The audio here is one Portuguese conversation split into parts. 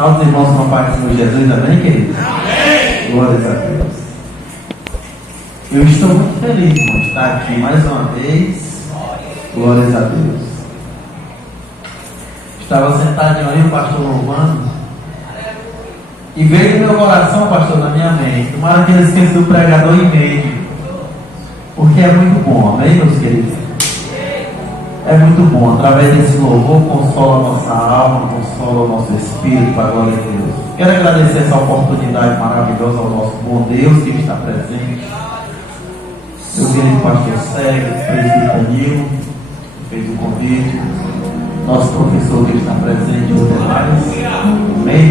Salve, irmãos, com a paz do Senhor Jesus, amém, queridos? Amém! Glórias a Deus. Eu estou muito feliz, irmão, de estar aqui mais uma vez. Glórias a Deus. Estava sentadinho ali, o pastor louvando, e veio no meu coração, pastor, na minha mente. Tomara que ele esqueça do pregador em meio, porque é muito bom, amém, meus queridos? É muito bom, através desse louvor, consola a nossa alma, consola o nosso espírito, para a glória de Deus. Quero agradecer essa oportunidade maravilhosa ao nosso bom Deus que está presente. Seu querido pastor Sérgio, presbítero Danilo, que fez o convite, nosso professor que está presente e os demais. Amém?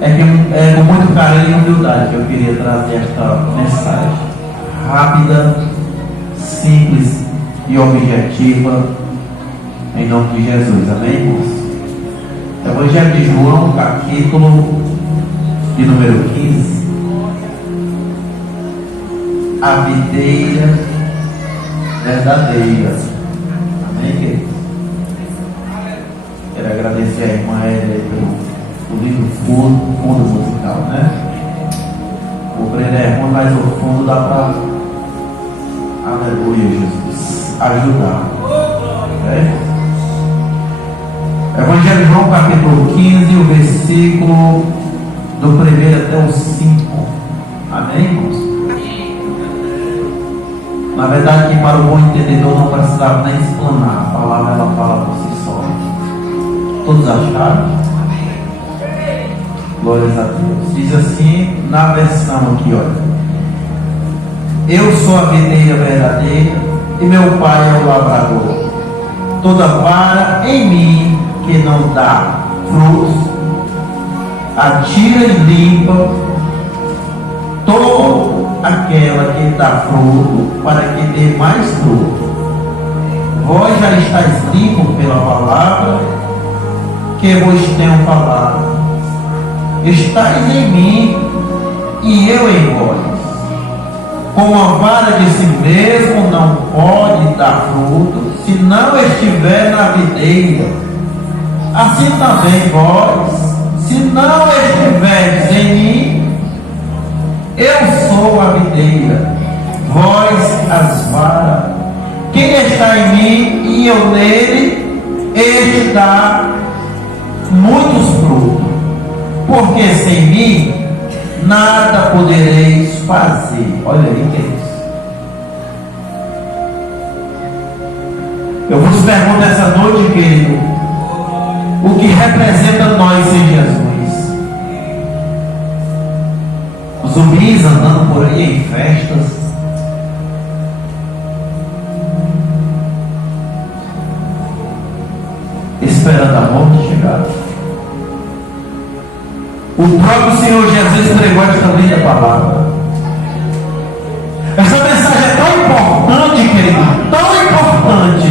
É com muito carinho e humildade que eu queria trazer esta mensagem rápida, simples e objetiva, em nome de Jesus, amém, irmãos? Evangelho de João, capítulo de número 15. A videira verdadeira, amém, queridos? Quero agradecer a irmã Hélia pelo livro fundo musical, né? O Brené, irmão, mas o fundo dá para, aleluia, Jesus, ajudar. Evangelho de João, capítulo 15, o versículo do 1 até o 5. Amém, irmãos? Na verdade, que para o bom entendedor não precisava nem explanar. A palavra ela fala por si só. Todos acharam? Glórias a Deus. Diz assim na versão aqui, olha: eu sou a videira verdadeira e meu pai é o lavrador. Toda vara em mim que não dá frutos, atira e limpa toda aquela que dá fruto, para que dê mais fruto. Vós já estáis limpos pela palavra que vos tenho falado. Estais em mim e eu em vós. Com a vara de si mesmo não pode dar fruto, se não estiver na videira. Assim também vós, se não estiverdes em mim, eu sou a videira, vós as varas. Quem está em mim e eu nele, este dá muitos frutos, porque sem mim nada podereis fazer. Olha aí, queridos. Eu vos pergunto essa noite, querido, o que representa nós sem Jesus? Zumbis andando por aí em festas, esperando a morte chegar. O próprio Senhor Jesus entregou esta linda palavra. Essa mensagem é tão importante, querido, tão importante,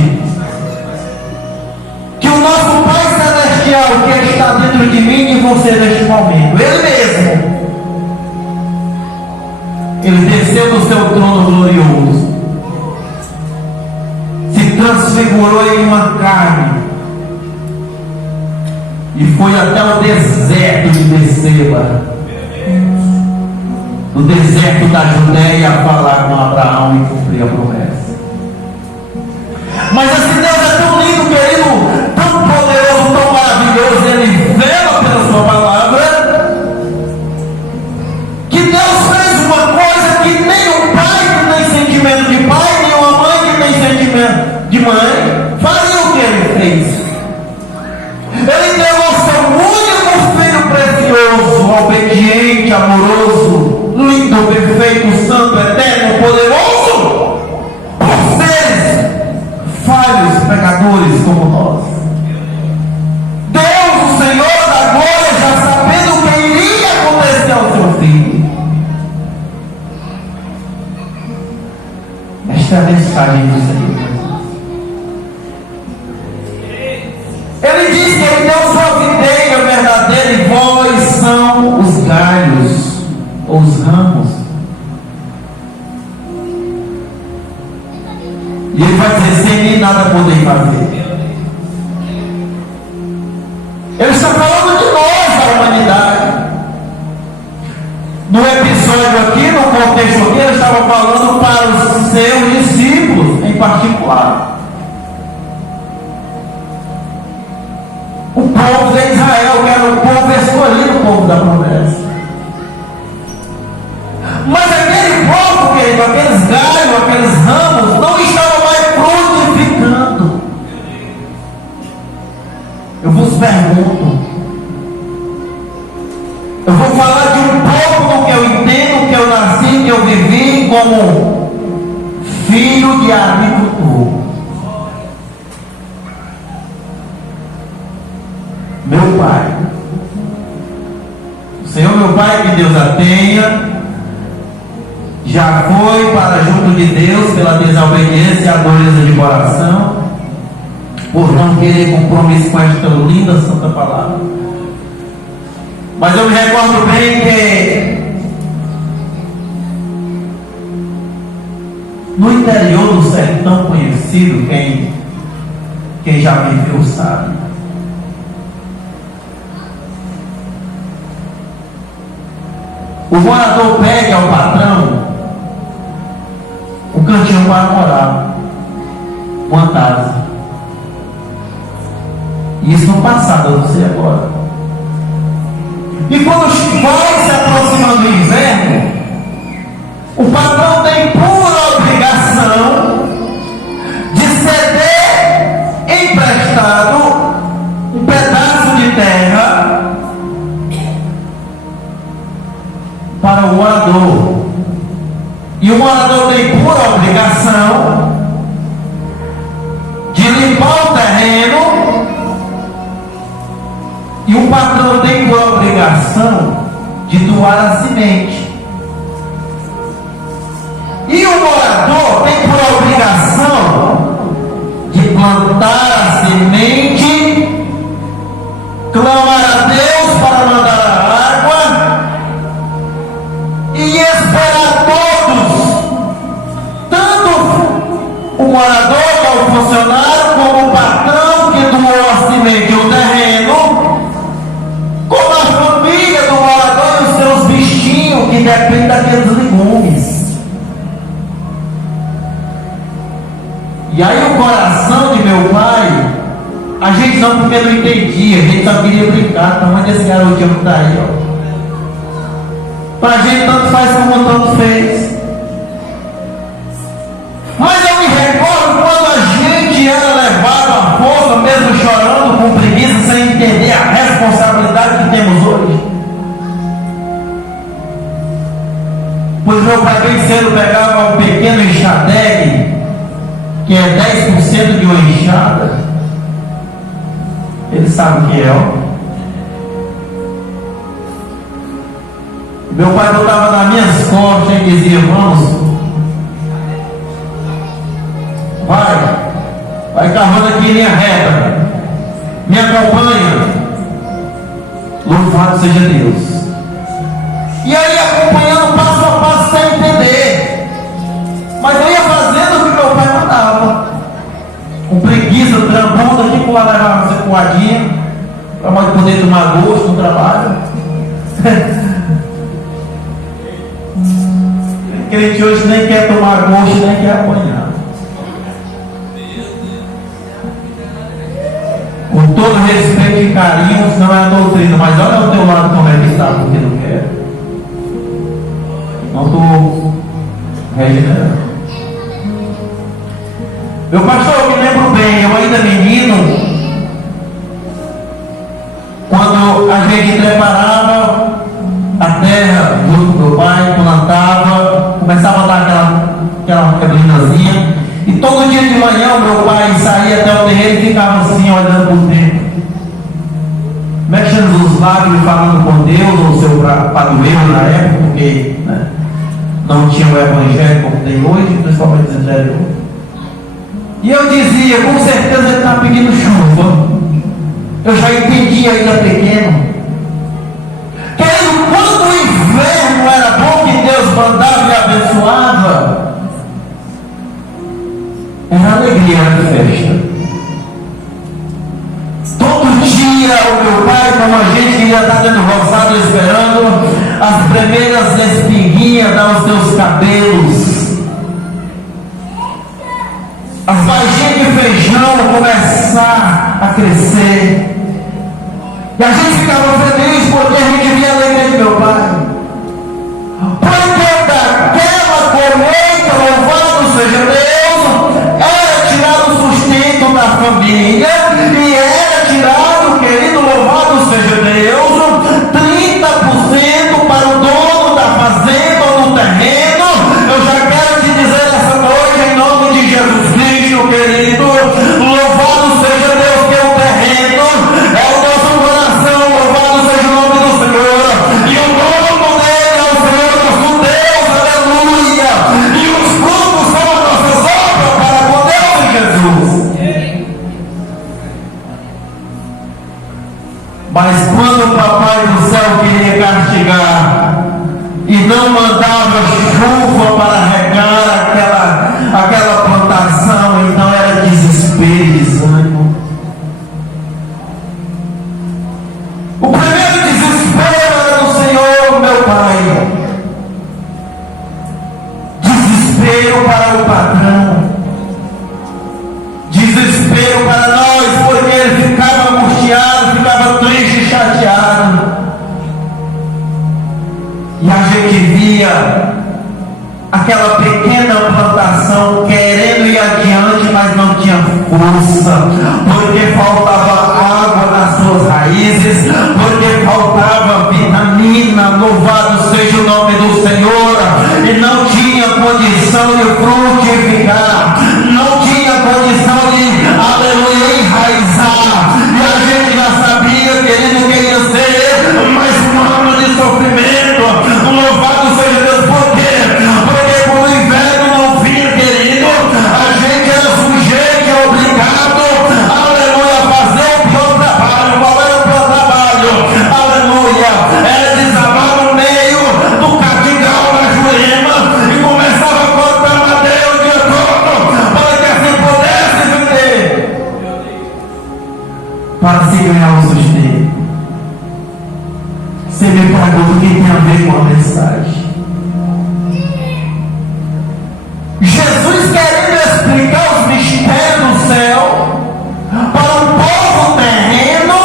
que o nosso Pai Celestial, que está dentro de mim e de você neste momento, Ele mesmo, Ele desceu do seu trono glorioso, se transfigurou em uma carne e foi até o deserto de Beceba, no deserto da Judéia, a falar com Abraão e cumprir a promessa. Mas esse Deus é tão lindo, querido, tão poderoso, tão maravilhoso, Ele vela pela sua palavra, que Deus fez uma coisa que nem um pai que tem sentimento de pai, nem uma mãe que tem sentimento de mãe faria o que Ele fez. Ele deu ao seu único filho precioso, obediente, amoroso, lindo, perfeito, santo, eterno, poderoso, por seres falhos, pecadores como nós. Deus, o Senhor da glória, já sabendo o que iria acontecer ao seu filho. Esta é a mensagem do Senhor. Ele diz que Ele deu sua videira verdadeira e vós são os galhos, ou os ramos. E Ele vai dizer: sem mim nada podeis fazer. Ele está falando de nós, da humanidade. No episódio aqui, no contexto aqui, ele estava falando para os seus discípulos em particular. O povo de Israel, que era o povo escolhido, o povo da promessa. Mas aquele povo, querido, aqueles galhos, aqueles ramos, não estavam mais frutificando. Eu vos pergunto, eu vou falar de um povo do que eu entendo, que eu nasci, que eu vivi como filho de agricultor. Meu pai, o Senhor meu pai, que Deus a tenha, já foi para junto de Deus pela desobediência e a dureza de coração, por não querer compromisso com esta linda santa palavra. Mas eu me recordo bem que no interior do sertão conhecido, quem já viveu sabe, o morador pede ao patrão um cantinho para morar, uma casa. E isso no passado, eu não sei agora. E quando vai se aproximando do inverno, o patrão tem pura obrigação de ceder emprestado um pedaço de terra para o morador. E o morador tem pura obrigação de limpar o terreno, e o patrão tem por obrigação de doar a semente. E o morador tem por obrigação de plantar a semente, clamar a Deus para mandar a água e esperar todos, tanto o morador, que é o funcionário, como o patrão que doou a semente e o terreno, como a família do morador e os seus bichinhos que dependem daqueles legumes. E aí o coração de meu pai, a gente não, porque não entendia, a gente só queria brincar, tamanho desse garotinho que está aí, ó. Para a gente tanto faz como tanto fez. Mas eu me recordo quando a gente era levado à força, mesmo chorando, com preguiça, sem entender a responsabilidade que temos hoje. Pois meu pai bem cedo pegava um pequeno enxadegue, que é 10% de uma enxada. Ele sabe o que é, ó. Meu pai botava nas minhas costas e dizia: vamos, vai cavando aqui em linha reta, me acompanha. Louvado seja Deus. E aí acompanhando passo a passo sem entender, mas eu ia fazendo o que meu pai mandava, com preguiça, trambuda, tipo lá levava uma coadinha para poder tomar gosto no trabalho. O crente hoje nem quer tomar gosto, nem quer apanhar. Com todo respeito e carinho, isso não é a doutrina, mas olha ao teu lado como é que está, porque não quer. Não estou regenerando. Meu pastor, eu me lembro bem, eu ainda menino, quando a gente preparava a terra junto com meu pai, plantava, começava a dar aquela quebrinazinha, e todo dia de manhã o meu pai saía até o terreiro e ficava assim olhando para o tempo, mexendo os lábios e falando com Deus, ou seu padroeiro na época, porque não tinha o evangelho como tem hoje, principalmente no interior. E eu dizia: com certeza ele está pedindo chuva. Eu já entendi ainda pequeno. Querido, quando o inverno era bom, que Deus mandava e abençoava, era alegria, era festa. Todo dia o meu pai como a gente que já está dentro do roçado esperando as primeiras espinguinhas dar os teus cabelos, as vagens de feijão começar a crescer, e a gente ficava feliz porque a gente via a alegria de meu pai, porque daquela colheita, louvado seja Deus, era tirado o sustento da família, e era tirado, querido, louvado seja Deus, 30% para o dono da fazenda ou do terreno. Eu já quero te dizer essa noite, em nome de Jesus Cristo, querido, louvado seja Deus, que o terreno é o nosso coração, louvado seja o nome do Senhor, e o dono dele é o Senhor nosso Deus, aleluia, e os frutos são as nossas obras para com Deus e Jesus. Mas quando o papai do céu queria castigar e não mandava chuva para regar aquela plantação, então era desespero e desânimo. O primeiro desespero era do Senhor, meu Pai. Desespero para o patrão. Desespero para nós, porque ele ficava angustiado, ficava triste, chateado. E a gente via aquela pequena plantação querendo ir adiante, mas não tinha força, porque faltava água nas suas raízes, porque faltava vitamina, louvado seja o nome do Senhor, e não tinha condição de frutificar, não tinha condição de, aleluia, enraizar. E a gente já sabia, querido, que ia ser mais um ano de sofrimento. Louvado seja Deus, por quê? Porque quando o inverno não vinha, querido, a gente era sujeito, obrigado, aleluia, a fazer o pior trabalho. Qual era o pior trabalho? Aleluia, era desabar no meio do catigal da Jurema e começava a cortar madeira o dia todo, para que assim pudesse vender, para se ganhar o sustento. Você me pergunta o que tem a ver com a mensagem. Jesus querendo explicar os mistérios do céu para um povo terreno,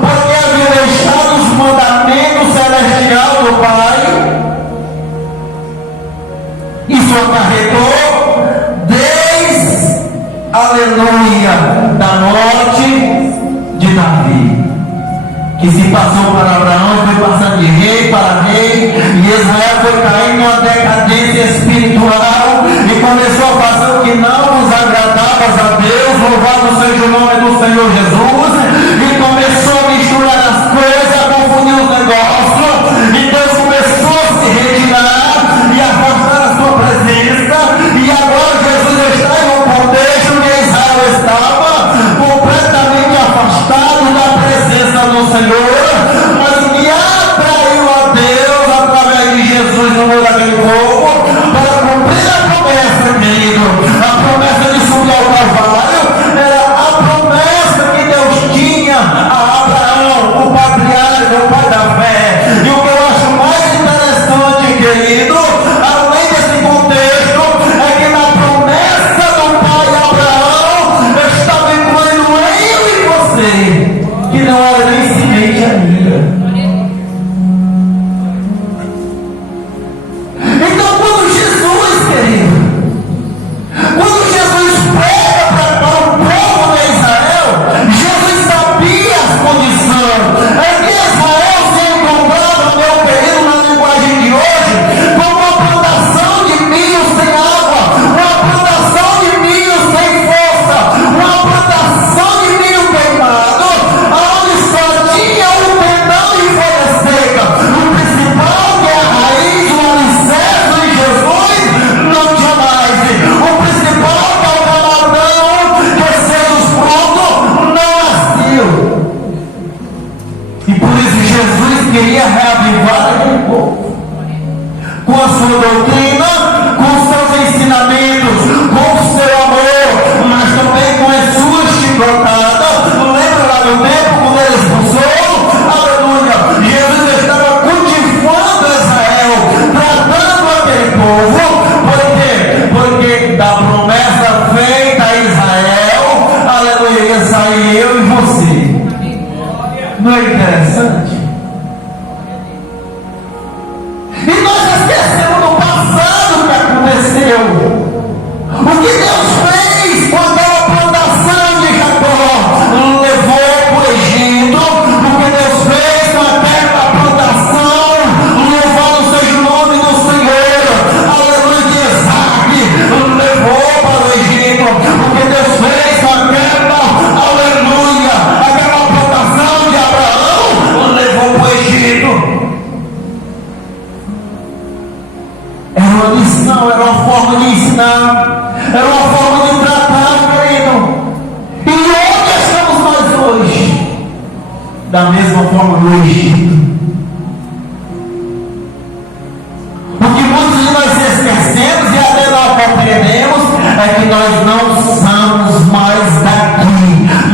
porque havia deixado os mandamentos celestiais do Pai. Isso acarretou desde, aleluia, da morte de Davi, que se passou para Abraão e foi passando de rei para rei, e Israel foi caindo numa decadência espiritual e começou a fazer o que não nos agradava a Deus, louvado seja o nome do Senhor Jesus, e começou a misturar as coisas, a confundir os negócios, e Deus começou a se retirar e afastar a sua presença, e agora Jesus está em um contexto que Israel estava completamente afastado da presença do Senhor, mas que atraiu a Deus através de Jesus no meio daquele povo, para cumprir a promessa, querido. A promessa de subir ao Calvário era a promessa que Deus tinha a Abraão, o patriarca, o pai da fé. E o que eu acho mais interessante, querido, além desse contexto, é que na promessa do pai Abraão estava incluindo eu e você, que não era nem semente ainda. Então, quando Jesus, querido, quando Jesus prega para o povo de Israel, Jesus sabia as condições. É que Israel se encontrava, meu querido, na linguagem de hoje, como uma plantação de milho sem água, uma plantação de milho sem força, uma plantação de milho queimado, onde só tinha o tendão de folha seca. O principal, que é a raiz, o alicerce em Jesus, não tinha mais. O principal, que é o camarão, que seja os frutos, não nasceu. E Não é interessante? E nós esquecemos do passado que aconteceu. O que Deus fez com aquela plantação de Jacó? Levou para o Egito. O que Deus fez com aquela plantação? Louvado seja o nome do Senhor. Aleluia, de Isaac. Levou para o Egito. O que Deus fez com aquela, aleluia, aquela plantação de Abraão? Levou para o Egito. Era uma missão, era uma forma de ensinar, era uma forma de tratar, querido. E onde estamos nós hoje? Da mesma forma no Egito. O que muitos de nós esquecemos e até não compreendemos é que nós não somos mais daqui.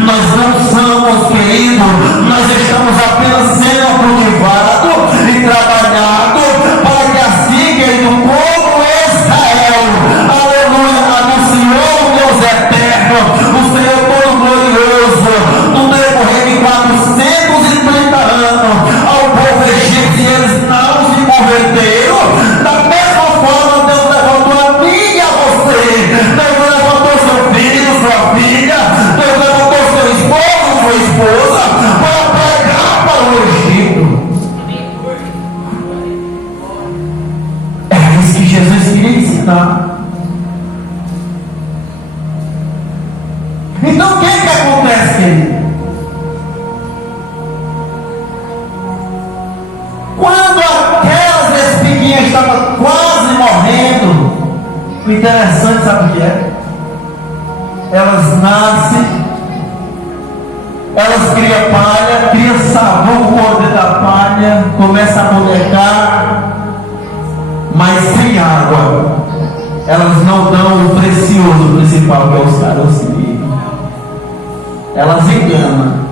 Nós não somos, querido. Nós estamos apenas sendo cultivados e trabalhados para que assim, querido, como Israel, aleluia, anunciou o Deus eterno, o Senhor todo glorioso, no decorrer de 430 anos, ao povo egípcio, e eles não se converteram. Da mesma forma, Deus levantou a mim e a você. Deus levantou seu filho, sua filha. Deus levantou seu esposo, sua esposa, para pregar para o Egito. É isso que Jesus queria ensinar. Então o que acontece, querido? Quando aquelas espiguinhas estavam quase morrendo, o interessante, sabe o que é? Elas nascem, elas criam palha, criam sabão por dentro da palha, começam a molecar, mas sem água. Elas não dão o precioso principal, que é os carocinhos. Elas enganam.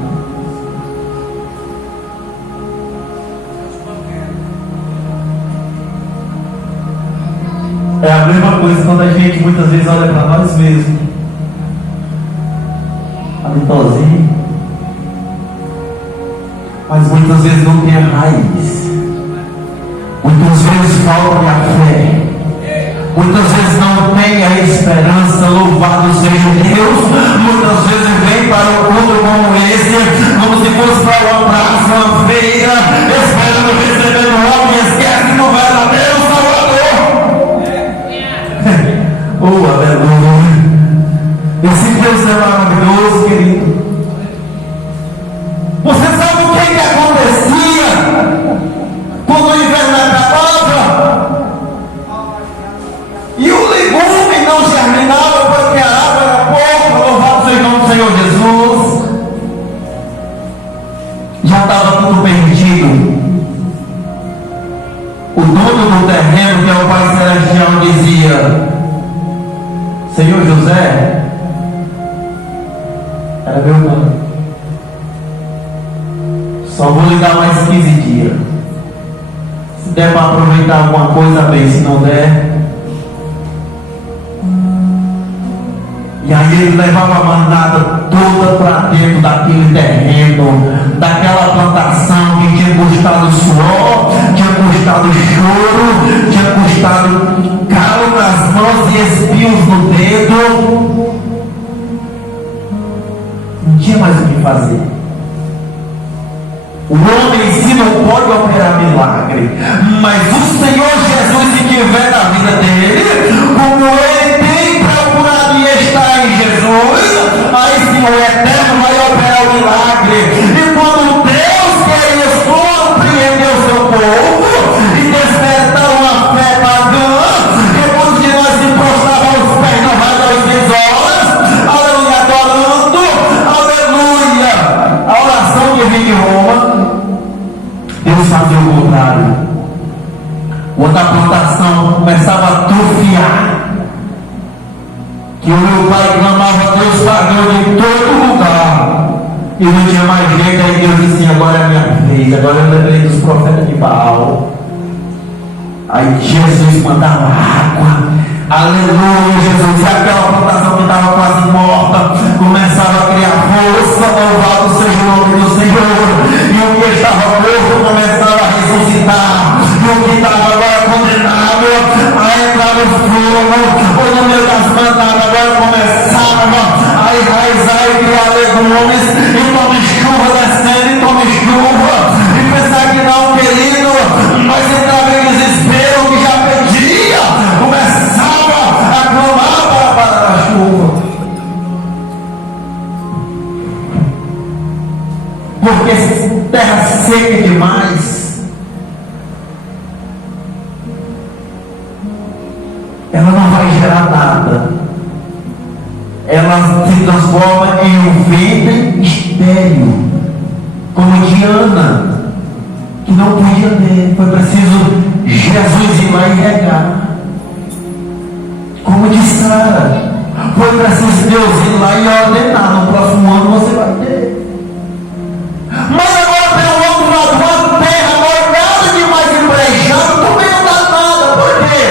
É a mesma coisa quando a gente muitas vezes olha para nós mesmos. Aleitozinho. Mas muitas vezes não tem a raiz. Muitas vezes falta a fé. Muitas vezes não tem a esperança. Louvado seja Deus. Muitas vezes vem para um culto como esse, como se fosse para uma praça, uma feira, esperando receber um homem e esquece do verdadeiro Salvador. Oh, aleluia. Esse Deus é maravilhoso, querido. Você sabe o que acontecia quando o inverno acabava e o legume não germinava porque a água era pouca? Louvado seja o nome do Senhor Jesus. Já estava tudo perdido. O dono do terreno, que é o Pai Celestial, dizia: Senhor José, era meu mano, só vou lhe dar mais 15 dias. Se der para aproveitar alguma coisa, bem. Se não der. E aí ele levava a manada toda para dentro daquele terreno, daquela plantação que tinha custado suor, tinha custado choro, tinha custado calo nas mãos e espinhos no dedo. Não tinha mais o que fazer. O homem em si não pode operar milagre, mas o Senhor Jesus, se tiver na vida dele, como ele tem procurado e está em Jesus, aí sim o Eterno vai operar o milagre. E quando Deus quer surpreender o seu povo e despertar uma fé pagã, depois de nós se prostrar aos pés no raio das 6 horas, aleluia, adorando, aleluia, a oração que vem de Roma, Deus fazia o contrário. Quando a plantação começava a atrofiar, que o meu pai clamava, Deus pagando em todo lugar, e não tinha mais jeito, aí Deus disse assim: agora é a minha vez, agora eu lembrei dos profetas de Baal. Aí Jesus mandava água, aleluia, Jesus, e aquela plantação que estava quase morta começava a criar força. Louvado seja o nome do Senhor. E fogo, ou no meio das mandadas, agora começava a enraizar e criar legumes, e tome chuva descendo, e tome chuva, e pensar que não, querido, nós entrava em desespero, que já pedia, começava a clamar para parar a chuva. Porque terra seca demais, ela não vai gerar nada, ela se transforma em um ventre estéril, como Diana, que não podia ter, foi preciso Jesus ir lá e regar, como de Sara, foi preciso Deus ir lá e ordenar, no próximo ano você vai ter. Mas agora pelo outro lado, uma terra molhada demais e brejando, também não dá nada. Por quê?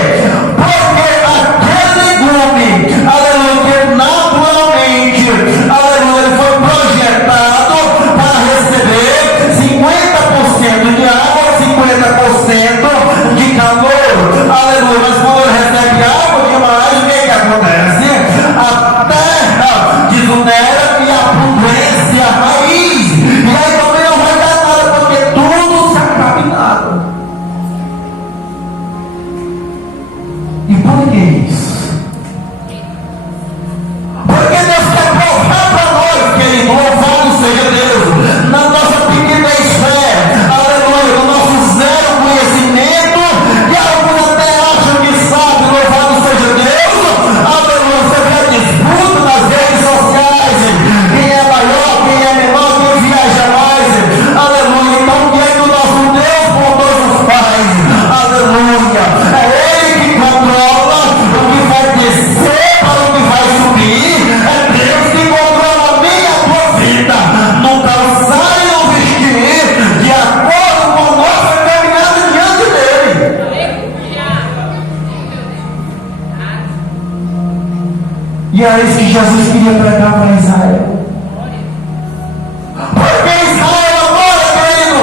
Porque aquele legume, aleluia, que naturalmente, aleluia, ele foi projetado para receber 50% de água, 50% de calor, aleluia. Mas quando ele recebe água demais, o que acontece? A terra desonera e apodrece a raiz. E aí também não vai dar nada, porque tudo se acaba em nada. E por que isso? Porque Deus quer provar para nós, querido, louvado seja Deus, na nossa pequenez fé, aleluia, no nosso zero conhecimento, e alguns até acham que sabe, louvado seja Deus, aleluia, você vê a disputa nas redes sociais, quem é maior, quem é menor, quem viaja mais, aleluia. Então o que é que o nosso Deus bondoso faz? Aleluia, é Ele que controla o que vai descer para o que vai subir, é Deus que controla a minha e a tua vida, no calçar e no vestir, de acordo com a nossa caminhada diante dele. E é isso que Jesus queria pregar para Israel. Porque Israel agora, querido,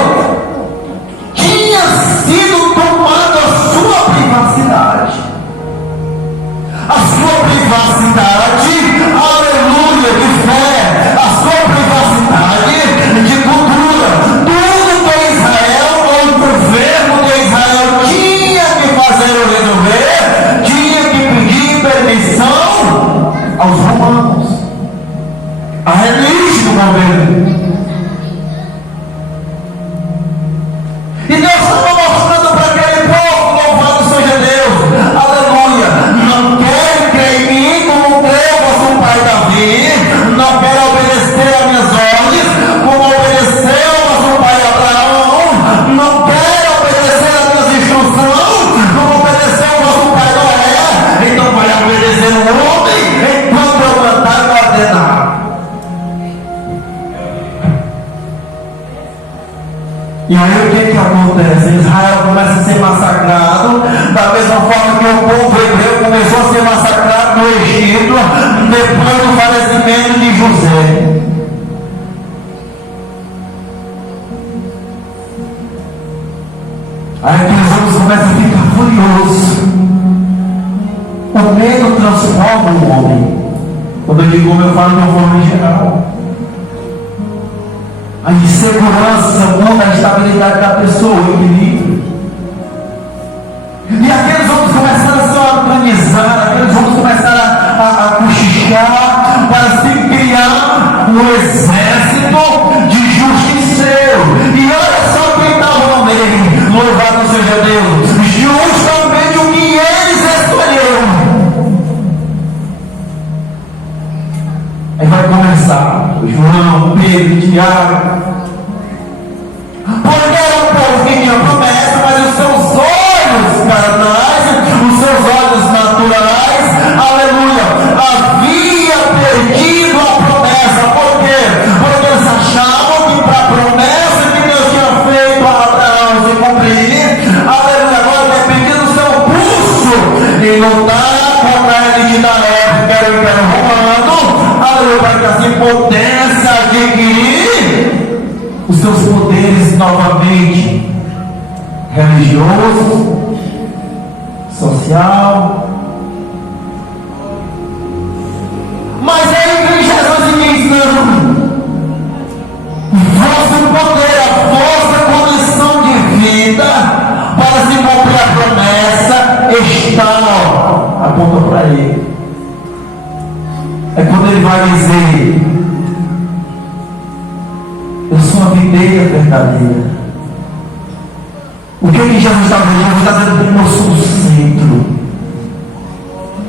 tinha sido tomada a sua privacidade. A sua privacidade, aleluia, de fé, a sua privacidade de cultura. Tudo que Israel, ou o governo de Israel tinha que fazer ou resolver, tinha que pedir permissão aos romanos, a elite do governo. E Deus estava mostrando para aquele povo, louvado seja Deus, aleluia, não quero crer em mim como creu vosso pai Davi, não quero obedecer a minhas ordens como obedeceu vosso pai Abraão, não quero obedecer a minhas instruções como obedeceu vosso pai Noé, então vai obedecer o homem enquanto eu mandar e ordenar. E aí o que acontece? Israel começa a ser massacrado, da mesma forma que o povo hebreu começou a ser massacrado no Egito, depois do falecimento de José. Aí aqueles homens começam a ficar furiosos. O medo transforma o homem. Quando eu digo homem, eu falo de uma forma geral. A insegurança muda a estabilidade da pessoa, o equilíbrio. E aqueles homens começaram a se organizar, aqueles homens começaram a cochichar para se criar um exército de justiceiros. E olha só quem estava no meio, louvado seja Deus, justamente o que eles escolheram. Aí vai começar João, Pedro, Tiago, porque era um povo que tinha promessa, mas os seus olhos carnais, os seus olhos naturais, aleluia, havia perdido a promessa. Por quê? Porque eles achavam que para a promessa que Deus tinha feito a Abraão se cumprir, aleluia, agora dependia do seu pulso em lutar contra a elite da época, que era o Império Romano, aleluia, para que assim pudesse adquirir os seus poderes novamente, religioso, social, aponta para Ele. É quando Ele vai dizer: eu sou a videira verdadeira. O que Jesus está dizendo? Jesus está dizendo que eu sou o centro.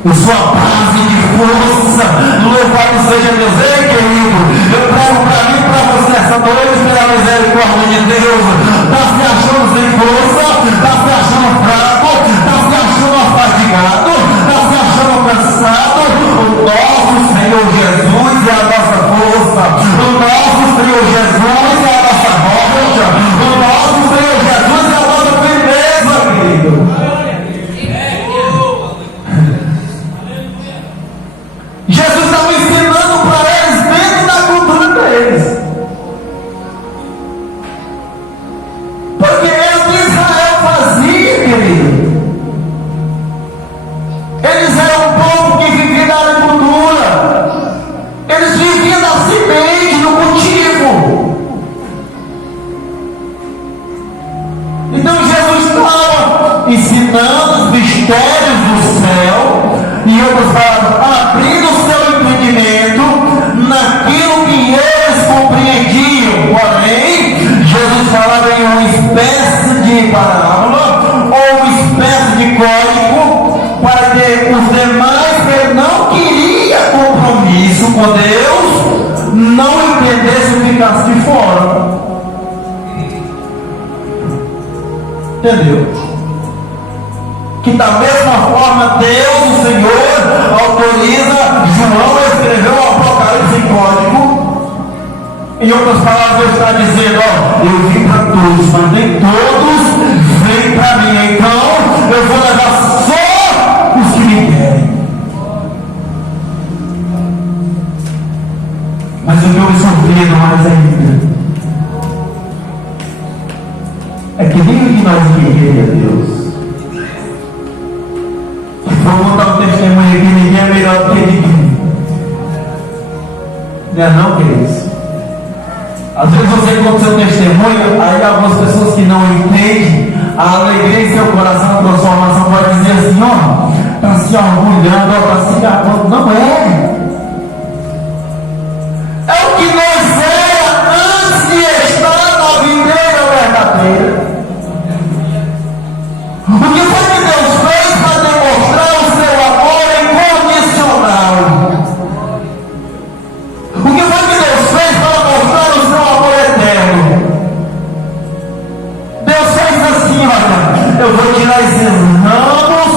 Eu sou a base de força. Louvado seja Deus. Ei, querido, eu prego para mim e para você essa noite pela misericórdia de Deus. Está se achando sem força? Está se achando fraco? Está se achando afadigado? Está se achando cansado? O nosso Senhor Jesus é a nossa força. O nosso Senhor Jesus é a nossa rocha. O nosso Senhor Jesus é a nossa firmeza, querido. Jesus estava ensinando para eles dentro da cultura deles. Porque era o que Israel fazia, querido. Eles eram um povo que vivia da agricultura. Eles viviam da semente, do cultivo. Então Jesus estava ensinando os mistérios do céu. E outras palavras, abrindo o seu entendimento naquilo que eles compreendiam. Porém, Jesus falava em uma espécie de parábola ou uma espécie de código para que os demais que não queriam compromisso com Deus não entendessem e ficassem de fora. Entendeu? Que da mesma forma Deus, o Senhor, autoriza João a escrever o Apocalipse em código. Em outras palavras, ele está dizendo: ó, eu vim para todos, mas nem todos vêm para mim. Então eu vou levar só os que me querem. Mas o que eu me surpreendo mais ainda é que nenhum de nós queria Deus. Vou contar um testemunho aqui, ninguém é melhor do que ninguém. Não é não, queridos? Às vezes você conta seu testemunho, aí algumas pessoas que não entendem, a alegria em seu coração, a transformação, pode dizer assim: ó, está se orgulhando, está se gabando. Não é. É o que nós éramos antes de estar na videira verdadeira. O que foi que Deus fez para demonstrar o seu amor incondicional? O que foi que Deus fez para mostrar o seu amor eterno? Deus fez assim: olha, eu vou tirar esses ramos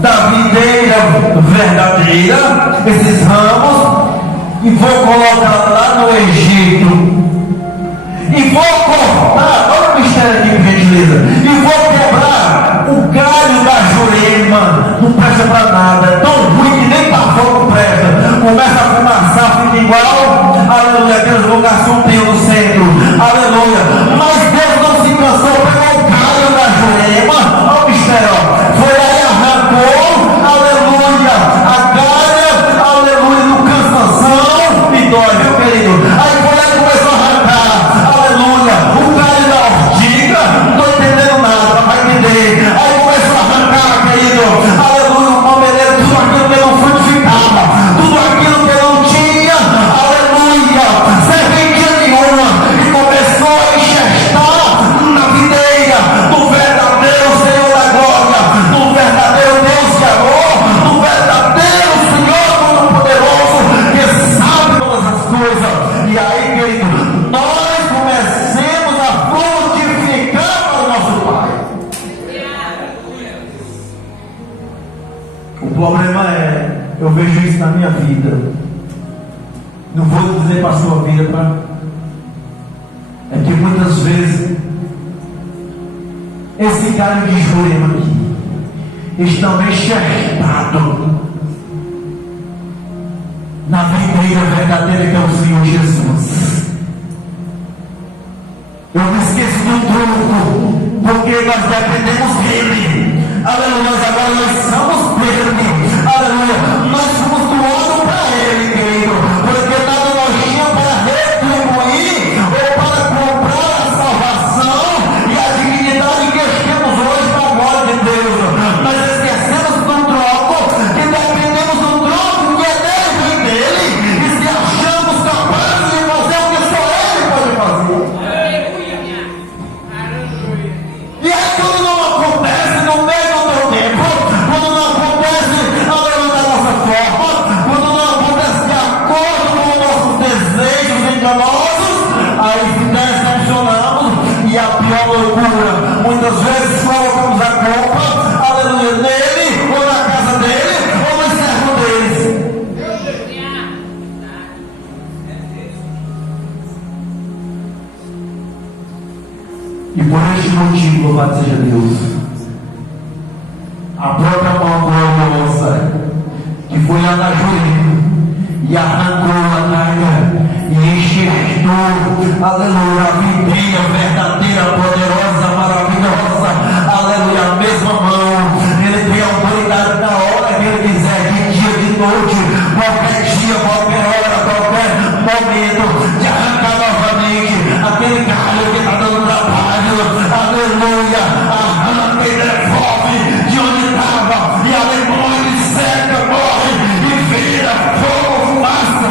da videira verdadeira, esses ramos, e vou colocar lá no Egito. E vou cortar, olha o mistério aqui, por gentileza, e vou quebrar o galho da jurema. Não presta para nada, é tão ruim que nem para fogo presta. Começa a fumaçar, fica igual, aleluia, aqueles lugares sombrios no centro, aleluia. Mas Deus não se cansou, pegou o galho da jurema, olha o mistério, foi aí e arrancou, aleluia, a galha, aleluia, do cansação, e dói, viu, querido? Aí foi aí e começou a arrancar, aleluia, o galho da ortiga, não estou entendendo nada, vai entender. Aí começou a arrancar, querido, aleluia, o palmeireiro, tudo aquilo que não frutificava, tudo aquilo que não tinha, aleluia, serventia nenhuma, e começou a enxestar na videira do verdadeiro Senhor da glória, do verdadeiro Deus de amor, do verdadeiro Senhor Todo-Poderoso, que sabe todas as coisas. E aí, querido, nós comecemos a frutificar para o nosso Pai. O problema é, eu vejo isso na minha vida. Não vou dizer para a sua vida, é que muitas vezes esse galho de jurema aqui está enxertado na videira verdadeira que é o Senhor Jesus. Eu me esqueço do truco, porque nós dependemos dele. Aleluia, agora nós somos dele. Aleluia, nós somos doados para ele, querido. Porque nada nós tínhamos para retribuir ou para comprar a salvação e a dignidade que temos hoje para a glória de Deus. Nós esquecemos do troco que enganosos, aí se decepcionamos, e a pior loucura, muitas vezes colocamos a culpa, aleluia, nele, ou na casa dele, ou no servo deles. E por este motivo, louvado seja Deus, a própria mão gloriosa que foi lá na jurema e arrancou a naga e enxertou, aleluia, a videira verdadeira, poderosa, maravilhosa, aleluia, a mesma mão, ele tem autoridade na hora que ele quiser, de dia, de noite, qualquer dia, qualquer hora, qualquer momento, de arrancar novamente aquele galho que está dando trabalho, aleluia, arranca e devolve de onde estava, e a demônio seca, morre e vira fogo, fumaça.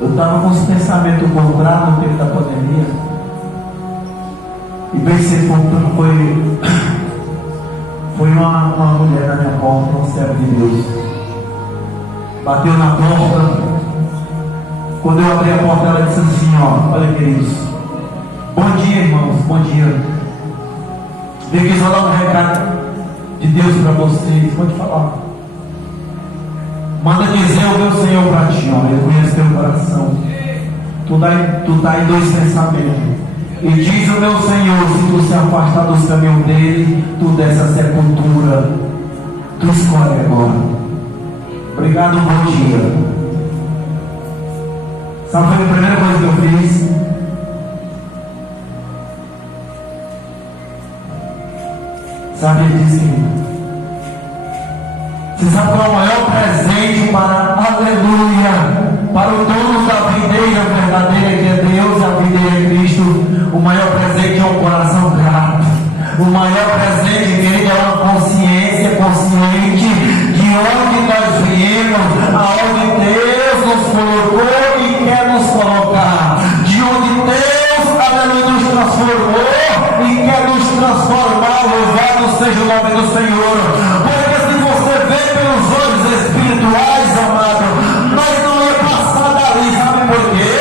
Eu estava com esse pensamento contrário no tempo da pandemia. E pensei, foi uma mulher na minha porta, um servo de Deus. Bateu na porta. Quando eu abri a porta, ela disse assim, ó, olha queridos, bom dia irmãos, bom dia. Eu quis falar um recado de Deus para vocês, pode falar. Manda dizer ao meu Senhor para ti, ó, eu conheço teu coração. Tu tá em dois pensamentos. E diz o meu Senhor, se tu se afastar dos caminhos dele, tu dessa sepultura, tu escolhe agora. Obrigado, bom dia. Sabe a primeira coisa que eu fiz? Sabe, ele disse, você sabe qual é o maior presente para, aleluia, para o dono da videira verdadeira que é Deus e a videira é Cristo? O maior presente é um coração grato. O maior presente, querido, é uma consciência consciente de onde nós viemos, aonde Deus nos colocou e quer nos colocar, de onde Deus, aleluia, nos transformou e quer nos transformar. Louvado seja o nome do Senhor. Porque se você vê pelos olhos espirituais, amado, nós não ia passar dali, sabe por quê?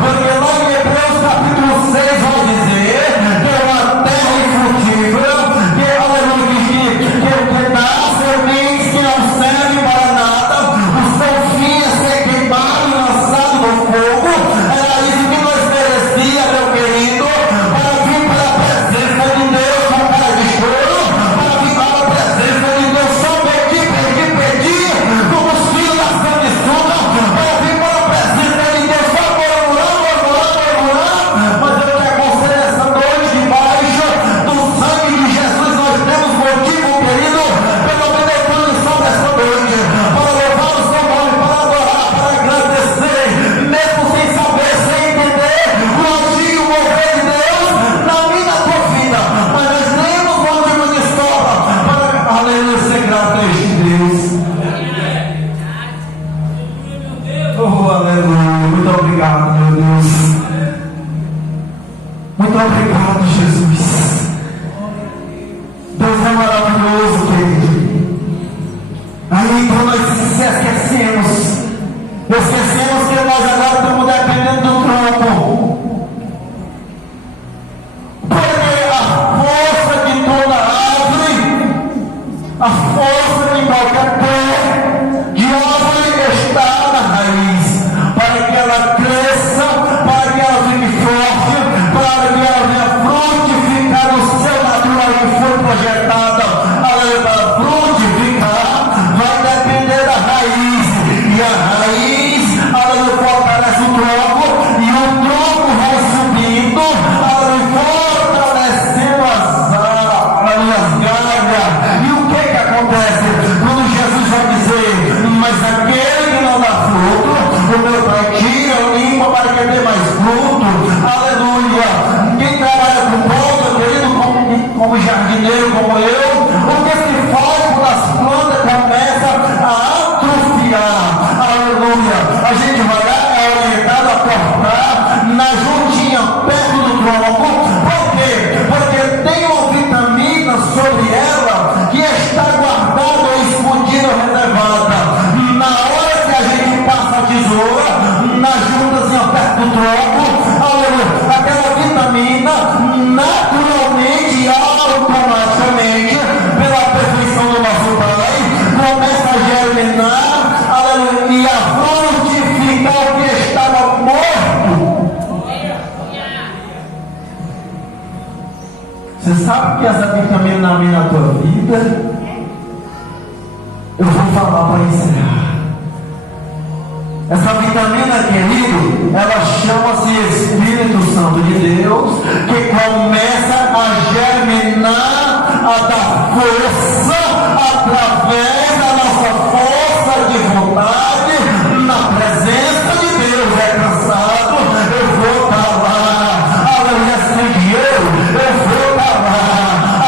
Porque lá em Hebreus capítulo 6 vai dizer que é uma terra infrutífera, que aleluia, que dá sementes que não servem para nada, o seu fim é ser queimado e lançado no fogo. Era isso que nós merecia, meu querido, para vir para a presença de Deus com cara de choro, para vir para a presença de Deus só pedir, como os filhos da sanguessuga, para vir para a presença de Deus só murmurar. Mas eu te aconselho essa noite, debaixo do sangue de Jesus, nós temos motivo, querido, pela benedição dessa noite, para levar o seu nome, para adorar, para agradecer, mesmo sem saber, sem entender o antigo mover de Deus na minha, na tua vida. Mas nós temos motivo de sobra para, aleluia, ser grato a este Deus. Oh, aleluia, muito obrigado, meu Deus. Muito obrigado, Jesus. Deus é maravilhoso, querido. Aí então nós esquecemos que nós agora estamos dependendo do tronco. Porque a força de toda árvore, a força de qualquer pé de árvore está na raiz, para que ela cresça, para que ela fique forte, para que ela venha frutificar o seu natural que foi projetada, aleluia, para frutificar, vai depender da raiz, e a raiz, aleluia, fortalece o tronco, e o tronco vai subindo, aleluia, fortalecendo as galhas. E o que acontece? Quando Jesus vai dizer, mas aquele que não dá fruto, o meu Pai tira, limpa para que dê mais fruto, aleluia. Quem trabalha com planta, querido, como jardineiro, como eu, o que se faz quando as plantas começam a atrofiar, aleluia, a gente vai lá, é orientado a cortar, Você sabe que essa vitamina na tua vida? Eu vou falar para encerrar. Essa vitamina, querido, ela chama-se Espírito Santo de Deus, que começa a germinar, a dar força através da nossa força de vontade, na presença de Deus. É cansado, eu vou estar lá. Aleluia, sem eu vou estar lá.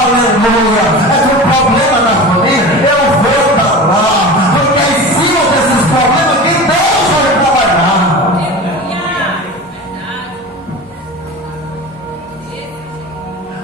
Aleluia. É que o problema na família, eu vou estar lá. Porque é em cima desses problemas que Deus vai trabalhar.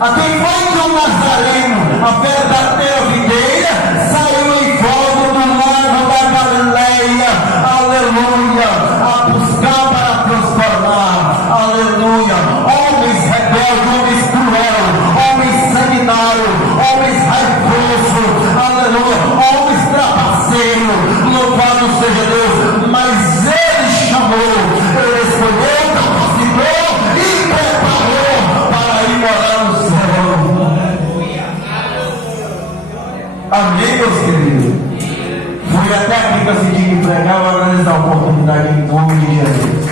Aqui foi que o Nazareno, a verdadeira videira, saiu em volta do lago da Galileia, aleluia, a buscar para transformar, aleluia, homens rebeldes, homens cruéis, homens sanguinários, homens raivosos, aleluia, homens trapaceiros, louvado seja Deus, mas ele chamou, ele escolheu, capacitou e preparou para ir morar no céu. Amém, meus queridos? Foi até aqui que eu senti que pregar, eu agradeço a oportunidade em nome de Jesus.